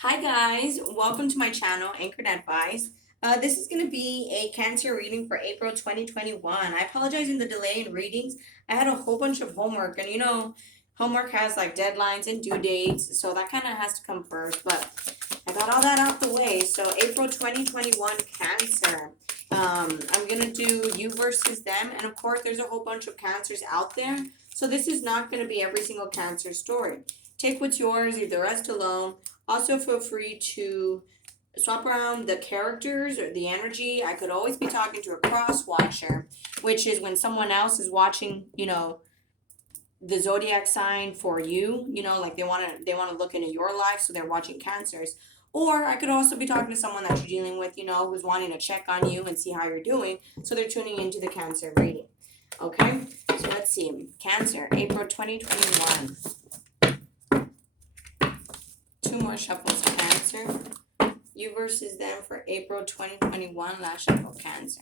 Hi guys, welcome to my channel, Anchored Advice. This is going to be a Cancer reading for April 2021. I apologize in the delay in readings. I had a whole bunch of homework, and homework has like deadlines and due dates, so that kind of has to come first. But I got all that out the way. So April 2021 Cancer. I'm going to do you versus them, and of course, there's a whole bunch of Cancers out there. So this is not going to be every single Cancer story. Take what's yours, leave the rest alone. Also, feel free to swap around the characters or the energy. I could always be talking to a cross watcher, which is when someone else is watching, the zodiac sign for you, like they want to look into your life, so they're watching Cancers. Or I could also be talking to someone that you're dealing with, who's wanting to check on you and see how you're doing, so they're tuning into the Cancer reading. Okay? So let's see. Cancer, April 2021. Two more shuffles, Cancer. You versus them for April 2021. Last shuffle, Cancer.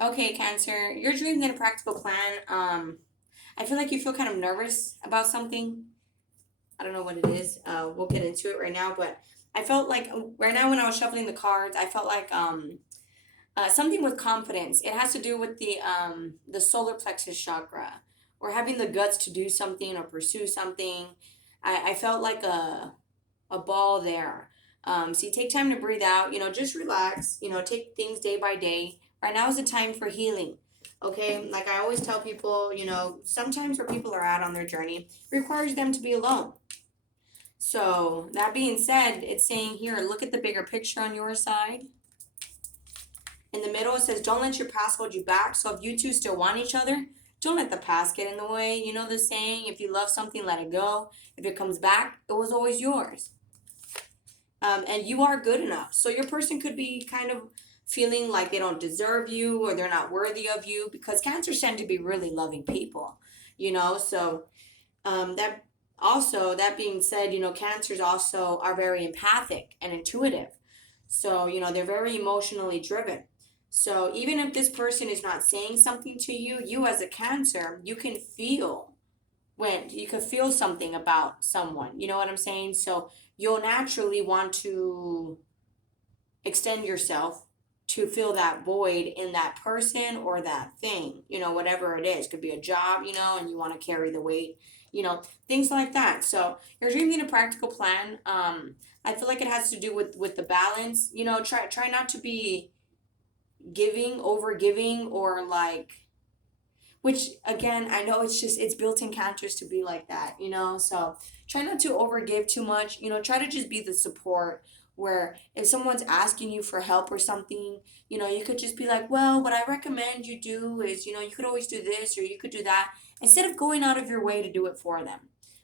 Okay, Cancer. Your dreams and a practical plan. I feel like you feel kind of nervous about something. I don't know what it is. We'll get into it right now, but I felt like right now when I was shuffling the cards, I felt like something with confidence. It has to do with the solar plexus chakra, or having the guts to do something or pursue something. I felt like a ball there. So you take time to breathe out. Just relax. Take things day by day. Right now is the time for healing. Okay, like I always tell people, sometimes where people are at on their journey requires them to be alone. So that being said, it's saying here, look at the bigger picture on your side. In the middle, it says, don't let your past hold you back. So if you two still want each other, don't let the past get in the way. You know the saying, if you love something, let it go. If it comes back, it was always yours. And you are good enough. So your person could be kind of feeling like they don't deserve you or they're not worthy of you, because Cancers tend to be really loving people, So that being said, Cancers also are very empathic and intuitive. So, they're very emotionally driven. So even if this person is not saying something to you, you as a Cancer, you can feel when you can feel something about someone. You know what I'm saying? So you'll naturally want to extend yourself to fill that void in that person or that thing, whatever it is. Could be a job, and you want to carry the weight, things like that. So you're dreaming a practical plan. I feel like it has to do with the balance. Try not to be giving, over giving, or like, which again, I know it's built in Cancers to be like that, So try not to overgive too much. Try to just be the support, where if someone's asking you for help or something, you could just be like, well, what I recommend you do is, you could always do this or you could do that, instead of going out of your way to do it for them.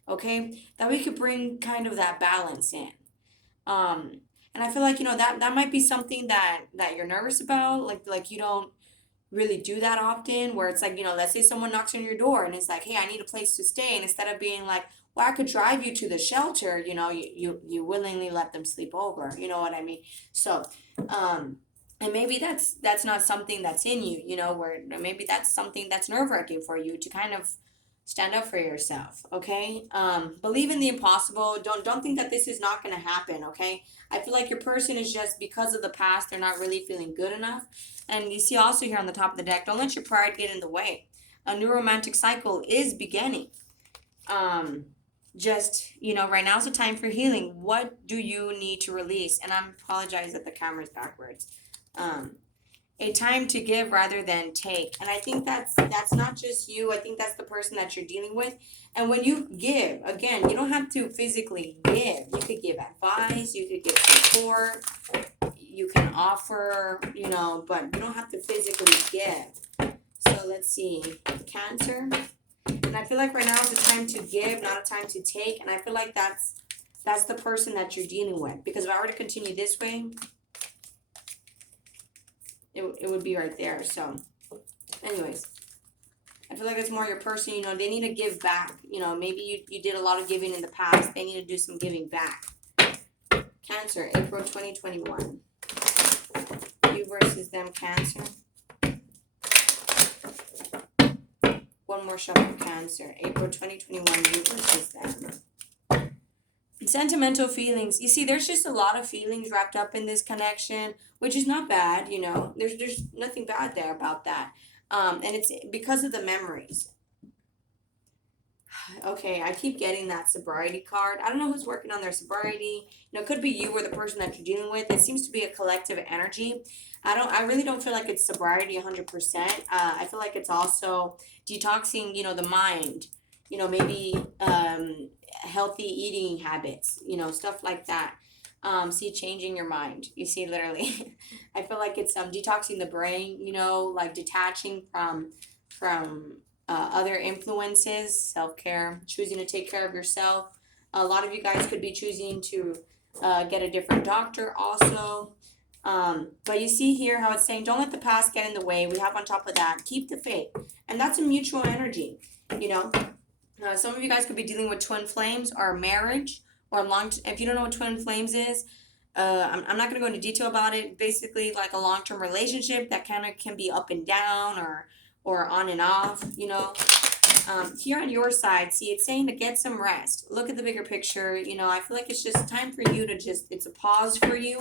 Okay? That we could bring kind of that balance in. Um, and I feel like, that might be something that you're nervous about, like you don't really do that often, where it's like, let's say someone knocks on your door and it's like, hey, I need a place to stay, and instead of being like, well, I could drive you to the shelter, you willingly let them sleep over, you know what I mean? So and maybe that's not something that's in you, where maybe that's something that's nerve-wracking for you to kind of stand up for yourself. Okay, believe in the impossible. Don't think that this is not going to happen. Okay, I feel like your person is just, because of the past, they're not really feeling good enough. And you see also here on the top of the deck, don't let your pride get in the way. A new romantic cycle is beginning. um just, right now's the time for healing. What do you need to release? And I apologize that the camera's backwards. um a time to give rather than take. And I think that's not just you. I think that's the person that you're dealing with. And when you give, again, you don't have to physically give. You could give advice, you could give support, you can offer, but you don't have to physically give. So let's see, Cancer. And I feel like right now is a time to give, not a time to take. And I feel like that's the person that you're dealing with. Because if I were to continue this way, it would be right there. So anyways, I feel like it's more your person, they need to give back. Maybe you did a lot of giving in the past. They need to do some giving back. Cancer, April 2021. You versus them, Cancer. one more shuffle, Cancer. April 2021, you versus them. Sentimental feelings. You see, there's just a lot of feelings wrapped up in this connection, which is not bad, you know. There's nothing bad there about that. And it's because of the memories. Okay, I keep getting that sobriety card. I don't know who's working on their sobriety. You know, it could be you or the person that you're dealing with. It seems to be a collective energy. I really don't feel like it's sobriety 100%. I feel like it's also detoxing, you know, the mind. You know, maybe healthy eating habits, you know, stuff like that. See, changing your mind. You see, literally, I feel like it's detoxing the brain. You know, like detaching from other influences, self care, choosing to take care of yourself. A lot of you guys could be choosing to get a different doctor also. But you see here how it's saying, don't let the past get in the way. We have on top of that, keep the faith. And that's a mutual energy, you know. Some of you guys could be dealing with twin flames or marriage or if you don't know what twin flames is, I'm not going to go into detail about it. Basically, like a long-term relationship that kind of can be up and down or on and off, you know. Here on your side, see, it's saying to get some rest. Look at the bigger picture. You know, I feel like it's just time for you to it's a pause for you.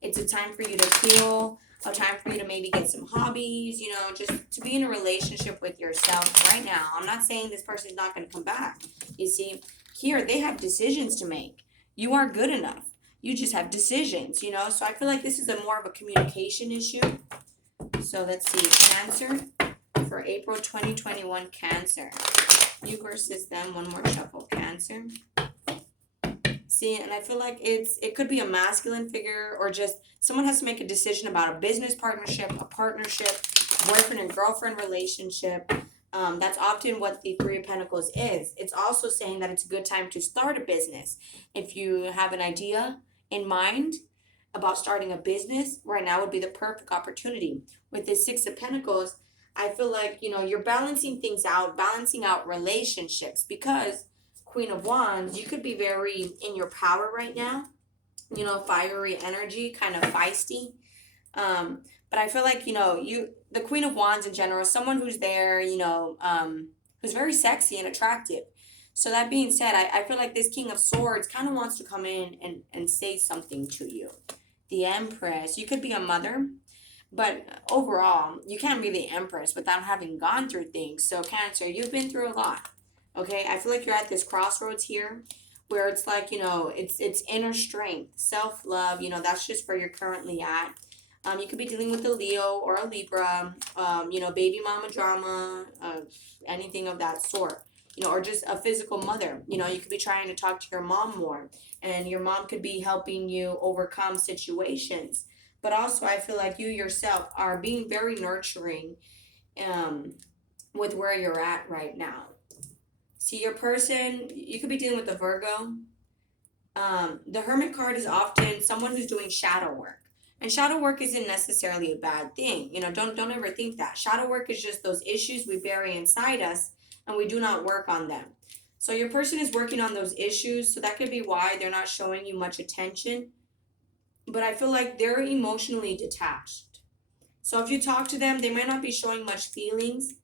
It's a time for you to heal, a time for you to maybe get some hobbies, you know, just to be in a relationship with yourself right now. I'm not saying this person's not going to come back. You see, here they have decisions to make. You are good enough. You just have decisions, you know. So I feel like this is more of a communication issue. So let's see, Cancer for April 2021, Cancer. You versus them, one more shuffle, Cancer. See, and I feel like it could be a masculine figure or just someone has to make a decision about a business partnership, a partnership, boyfriend and girlfriend relationship. That's often what the Three of Pentacles is. It's also saying that it's a good time to start a business. If you have an idea in mind about starting a business, right now would be the perfect opportunity. With this Six of Pentacles, I feel like, you know, you're balancing things out, balancing out relationships because Queen of Wands, you could be very in your power right now, you know, fiery energy, kind of feisty. But I feel like, you know, the Queen of Wands in general, someone who's there, you know, who's very sexy and attractive. So that being said, I feel like this King of Swords kind of wants to come in and say something to you. The Empress, you could be a mother, but overall, you can't be the Empress without having gone through things. So Cancer, you've been through a lot. Okay, I feel like you're at this crossroads here where it's like, you know, it's inner strength, self-love, you know, that's just where you're currently at. You could be dealing with a Leo or a Libra, you know, baby mama drama, anything of that sort, you know, or just a physical mother. You know, you could be trying to talk to your mom more and your mom could be helping you overcome situations. But also, I feel like you yourself are being very nurturing with where you're at right now. See, your person, you could be dealing with a Virgo. The Hermit card is often someone who's doing shadow work. And shadow work isn't necessarily a bad thing. You know, don't ever think that. Shadow work is just those issues we bury inside us and we do not work on them. So your person is working on those issues. So that could be why they're not showing you much attention. But I feel like they're emotionally detached. So if you talk to them, they might not be showing much feelings,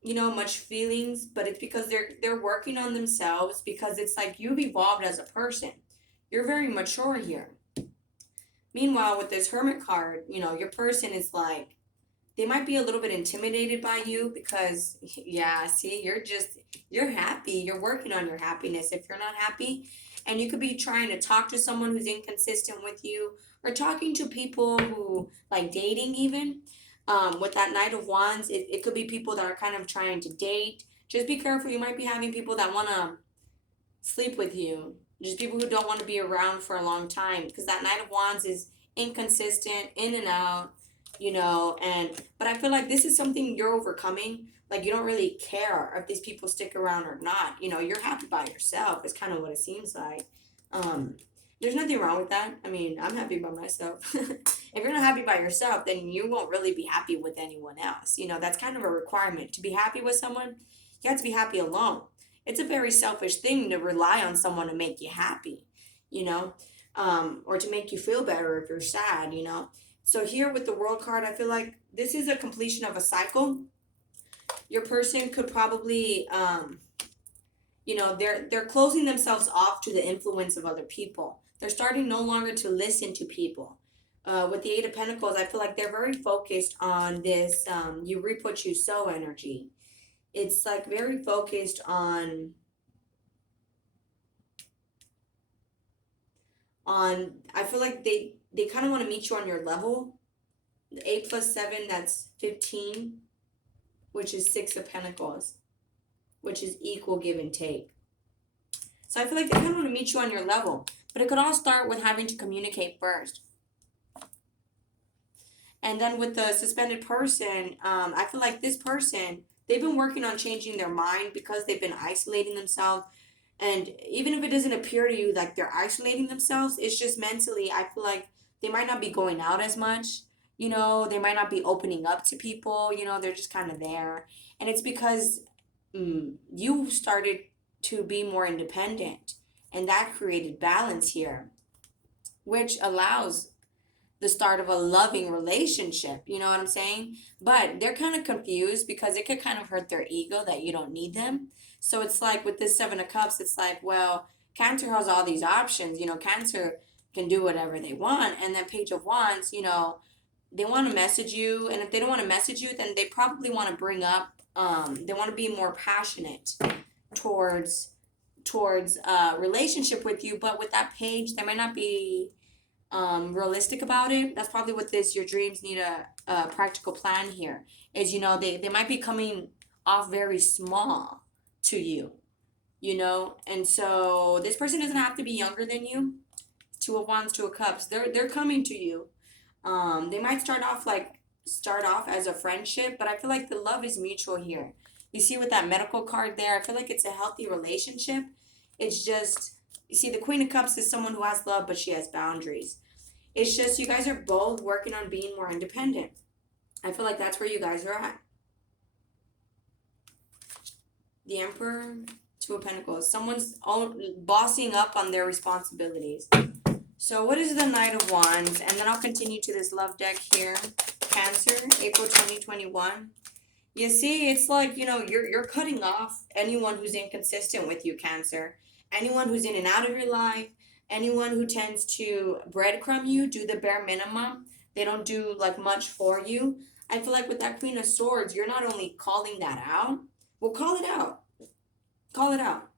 you know, but it's because they're working on themselves because it's like you've evolved as a person. You're very mature here. Meanwhile, with this Hermit card, you know, your person is like, they might be a little bit intimidated by you because, yeah, see, you're happy. You're working on your happiness if you're not happy. And you could be trying to talk to someone who's inconsistent with you or talking to people who, like dating even. With that Knight of Wands, it could be people that are kind of trying to date. Just be careful. You might be having people that want to sleep with you. Just people who don't want to be around for a long time. Because that Knight of Wands is inconsistent, in and out, you know. But I feel like this is something you're overcoming. Like you don't really care if these people stick around or not. You know, you're happy by yourself. It's kind of what it seems like. There's nothing wrong with that. I mean, I'm happy by myself. If you're not happy by yourself, then you won't really be happy with anyone else. You know, that's kind of a requirement. To be happy with someone, you have to be happy alone. It's a very selfish thing to rely on someone to make you happy, you know, or to make you feel better if you're sad, you know. So here with the World card, I feel like this is a completion of a cycle. Your person could probably, they're closing themselves off to the influence of other people. They're starting no longer to listen to people. With the Eight of Pentacles, I feel like they're very focused on this you reap what you sow energy. It's like very focused on I feel like they kind of want to meet you on your level. The 8 plus 7, that's 15, which is 6 of Pentacles, which is equal give and take. So I feel like they kind of want to meet you on your level, but it could all start with having to communicate first. And then with the suspended person, I feel like this person, they've been working on changing their mind because they've been isolating themselves. And even if it doesn't appear to you like they're isolating themselves, it's just mentally, I feel like they might not be going out as much. They might not be opening up to people. They're just kind of there. And it's because you started to be more independent. And that created balance here, which allows the start of a loving relationship. You know what I'm saying? But they're kind of confused because it could kind of hurt their ego that you don't need them. So it's like with this Seven of Cups, it's like, well, Cancer has all these options. Cancer can do whatever they want. And then Page of Wands, they want to message you. And if they don't want to message you, then they probably want to bring up, they want to be more passionate towards relationship with you. But with that page, they might not be realistic about it. That's probably what your dreams need a practical plan here is, they might be coming off very small to you, and so this person doesn't have to be younger than you. Two of Wands, Two of Cups, they're coming to you. They might start off as a friendship, but I feel like the love is mutual here. You see with that medical card there, I feel like it's a healthy relationship. It's just, you see, the Queen of Cups is someone who has love, but she has boundaries. It's just you guys are both working on being more independent. I feel like that's where you guys are at. The Emperor, Two of Pentacles. Someone's bossing up on their responsibilities. So what is the Knight of Wands? And then I'll continue to this love deck here. Cancer, April 2021. You see, it's like, you're cutting off anyone who's inconsistent with you, Cancer. Anyone who's in and out of your life, anyone who tends to breadcrumb you, do the bare minimum. They don't do like much for you. I feel like with that Queen of Swords, you're not only calling that out, well, call it out. Call it out.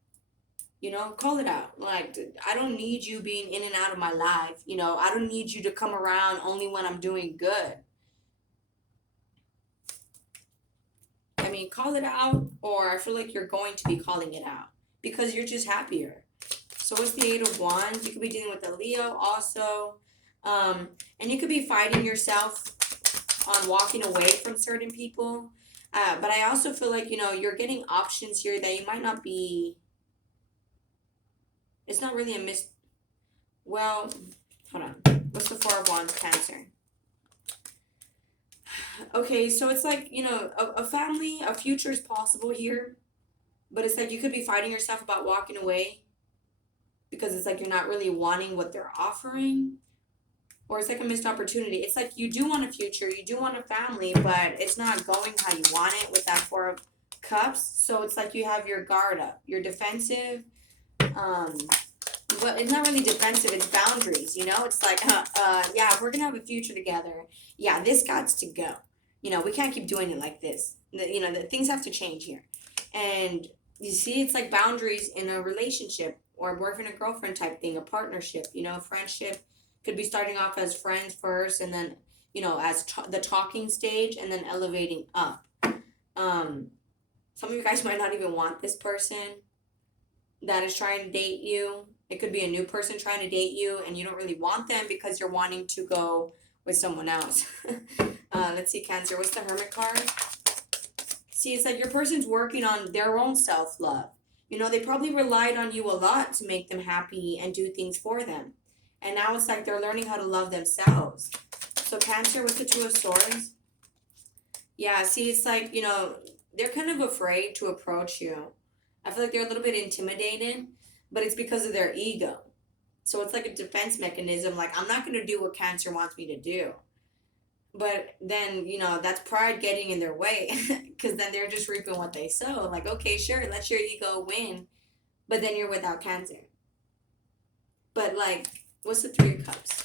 Call it out. Like, I don't need you being in and out of my life. I don't need you to come around only when I'm doing good. I mean, call it out, or I feel like you're going to be calling it out because you're just happier. So what's the Eight of Wands? You could be dealing with a Leo also. And you could be fighting yourself on walking away from certain people. But I also feel like, you're getting options here that you might not be. It's not really well, hold on. What's the Four of Wands, Cancer? Okay, so it's like, a family, a future is possible here. But it's like you could be fighting yourself about walking away because it's like you're not really wanting what they're offering. Or it's like a missed opportunity. It's like you do want a future, you do want a family, but it's not going how you want it with that Four of Cups. So it's like you have your guard up. You're defensive. But it's not really defensive, it's boundaries, It's like, yeah, if we're going to have a future together, yeah, this got to go. We can't keep doing it like this. The things have to change here. And you see, it's like boundaries in a relationship or a boyfriend and girlfriend type thing, a partnership, friendship could be starting off as friends first and then, as the talking stage and then elevating up. Some of you guys might not even want this person that is trying to date you. It could be a new person trying to date you and you don't really want them because you're wanting to go with someone else. Let's see, Cancer. What's the Hermit card? See, it's like your person's working on their own self-love. They probably relied on you a lot to make them happy and do things for them. And now it's like they're learning how to love themselves. So Cancer with the Two of Swords. Yeah, see, it's like, they're kind of afraid to approach you. I feel like they're a little bit intimidated, but it's because of their ego. So it's like a defense mechanism. Like, I'm not going to do what Cancer wants me to do. But then, that's pride getting in their way because then they're just reaping what they sow. Like, okay, sure, let your ego win, but then you're without Cancer. But, like, what's the Three of Cups?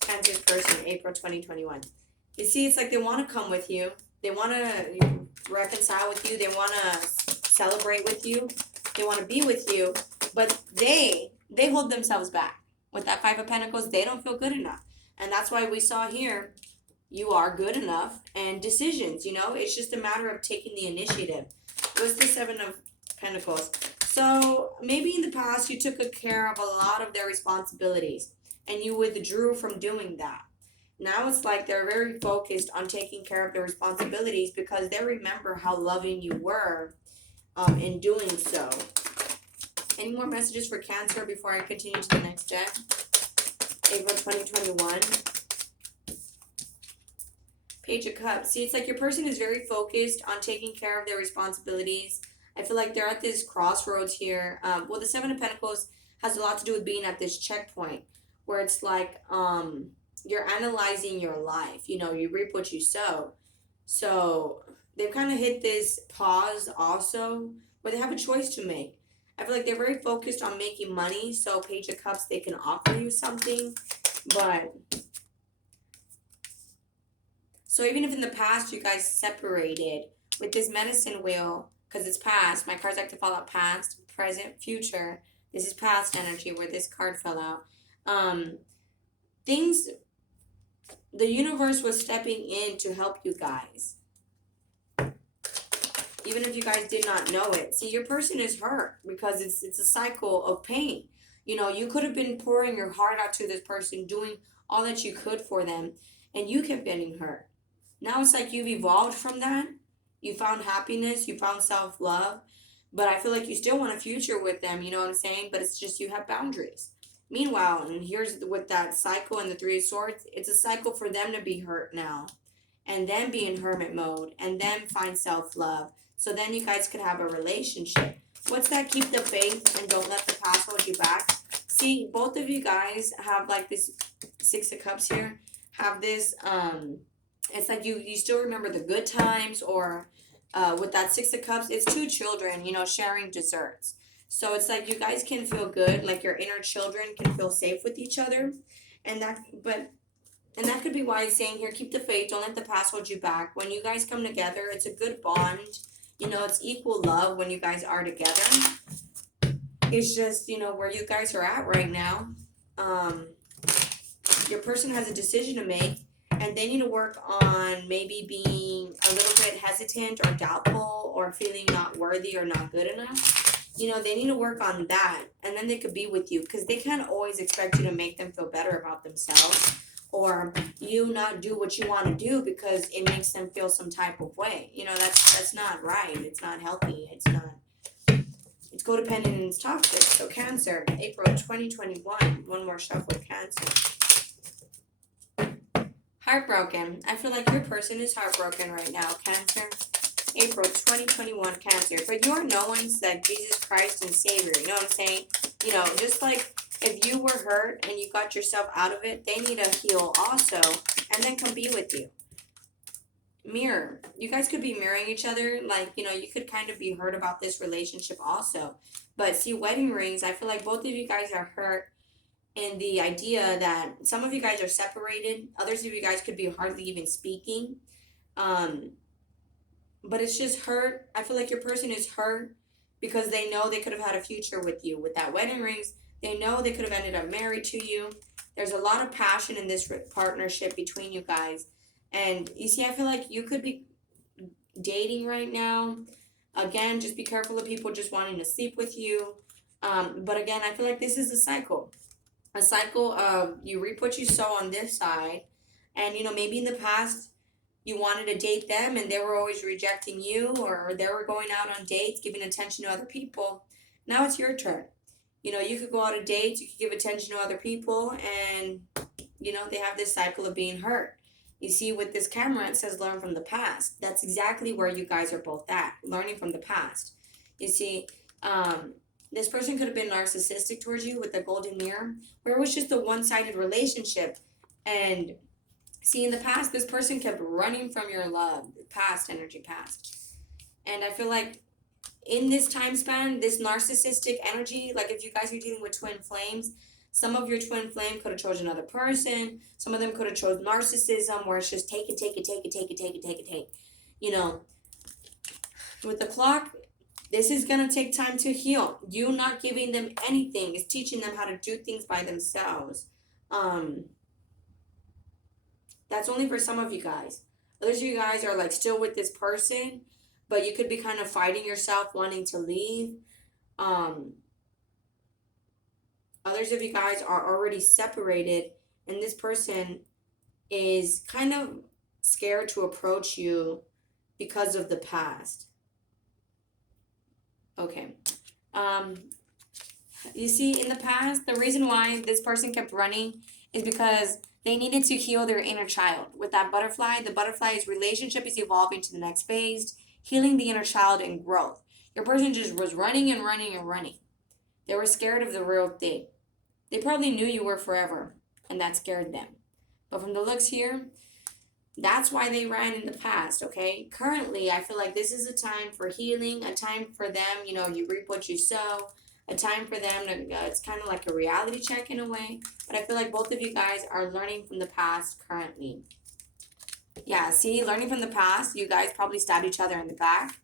Cancer's person, April 2021. You see, it's like they want to come with you. They want to reconcile with you. They want to celebrate with you. They want to be with you. But they hold themselves back. With that Five of Pentacles, they don't feel good enough. And that's why we saw here, you are good enough, and decisions, it's just a matter of taking the initiative. What's the Seven of Pentacles? So maybe in the past you took care of a lot of their responsibilities and you withdrew from doing that. Now it's like they're very focused on taking care of their responsibilities because they remember how loving you were in doing so. Any more messages for Cancer before I continue to the next deck? April 2021. Page of Cups. See, it's like your person is very focused on taking care of their responsibilities. I feel like they're at this crossroads here. Well, the Seven of Pentacles has a lot to do with being at this checkpoint where it's like you're analyzing your life. You reap what you sow. So they've kind of hit this pause also where they have a choice to make. I feel like they're very focused on making money. So Page of Cups, they can offer you something. But so even if in the past you guys separated with this Medicine Wheel, because it's past, my cards like to fall out past, present, future. This is past energy where this card fell out. Things, the universe was stepping in to help you guys. Even if you guys did not know it. See, your person is hurt because it's a cycle of pain. You could have been pouring your heart out to this person, doing all that you could for them, and you kept getting hurt. Now it's like you've evolved from that. You found happiness, you found self-love, but I feel like you still want a future with them, you know what I'm saying? But it's just you have boundaries. Meanwhile, and here's with that cycle and the Three of Swords, it's a cycle for them to be hurt now and then be in hermit mode and then find self-love. So then you guys could have a relationship. What's that? Keep the faith and don't let the past hold you back. See, both of you guys have like this Six of Cups here, have this, it's like you still remember the good times, or with that Six of Cups, it's two children, sharing desserts. So it's like you guys can feel good, like your inner children can feel safe with each other. And that could be why he's saying here, keep the faith, don't let the past hold you back. When you guys come together, it's a good bond. It's equal love when you guys are together. It's just, where you guys are at right now. Your person has a decision to make, and they need to work on maybe being a little bit hesitant or doubtful or feeling not worthy or not good enough. They need to work on that, and then they could be with you, because they can't always expect you to make them feel better about themselves, or you not do what you want to do because it makes them feel some type of way. That's not right. It's not healthy. It's codependent and it's toxic. So Cancer, April 2021. One more shuffle with Cancer. Heartbroken. I feel like your person is heartbroken right now, Cancer. April 2021, Cancer. But you are knowing that Jesus Christ and Savior. You know what I'm saying? Just like if you were hurt and you got yourself out of it, they need to heal also and then come be with you. Mirror. You guys could be mirroring each other. Like, you could kind of be hurt about this relationship also. But see, wedding rings, I feel like both of you guys are hurt in the idea that some of you guys are separated. Others of you guys could be hardly even speaking. But it's just hurt. I feel like your person is hurt because they know they could have had a future with you. With that wedding rings, they know they could have ended up married to you. There's a lot of passion in this partnership between you guys. And you see, I feel like you could be dating right now. Again, just be careful of people just wanting to sleep with you. But again, I feel like this is a cycle. A cycle of you reap what you sow on this side. And, maybe in the past, you wanted to date them and they were always rejecting you, or they were going out on dates, giving attention to other people. Now it's your turn. You could go out on dates, you could give attention to other people, and, they have this cycle of being hurt. You see, with this camera, it says learn from the past. That's exactly where you guys are both at, learning from the past. You see, this person could have been narcissistic towards you with the golden mirror, where it was just a one-sided relationship. And See, in the past, this person kept running from your love, past energy, past. And I feel like in this time span, this narcissistic energy, like if you guys are dealing with twin flames, some of your twin flame could have chosen another person. Some of them could have chose narcissism, where it's just take it, take it, take it, take it, take it, take it, take. You know, with the clock, this is gonna take time to heal. You not giving them anything is teaching them how to do things by themselves. Um, that's only for some of you guys. Others of you guys are like still with this person, but you could be kind of fighting yourself, wanting to leave. Um, Others of you guys are already separated, and this person is kind of scared to approach you because of the past. Okay. Um, you see, in the past, the reason why this person kept running is because they needed to heal their inner child. With that butterfly, the butterfly's relationship is evolving to the next phase, healing the inner child and growth. Your person just was running and running and running. They were scared of the real thing. They probably knew you were forever, and that scared them. But from the looks here, that's why they ran in the past, okay? Currently, I feel like this is a time for healing, a time for them, you know, you reap what you sow, a time for them to, it's kind of like a reality check in a way. But I feel like both of you guys are learning from the past currently. Yeah, see, learning from the past, you guys probably stabbed each other in the back.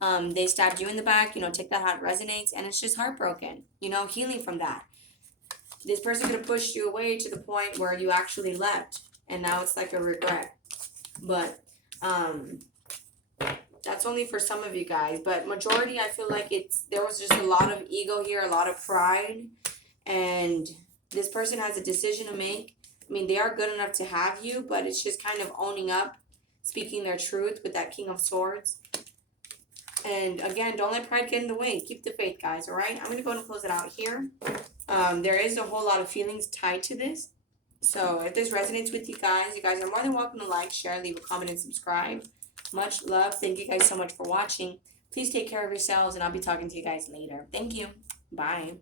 They stabbed you in the back, you know, take that how it resonates, and it's just heartbroken, you know, healing from that. This person could have pushed you away to the point where you actually left, and now it's like a regret. But that's only for some of you guys. But majority, I feel like there was just a lot of ego here, a lot of pride, and this person has a decision to make. I mean, they are good enough to have you, but it's just kind of owning up, speaking their truth with that King of Swords. And again, don't let pride get in the way. Keep the faith, guys, all right? I'm going to go and close it out here. There is a whole lot of feelings tied to this. So if this resonates with you guys are more than welcome to like, share, leave a comment, and subscribe. Much love. Thank you guys so much for watching. Please take care of yourselves, and I'll be talking to you guys later. Thank you. Bye.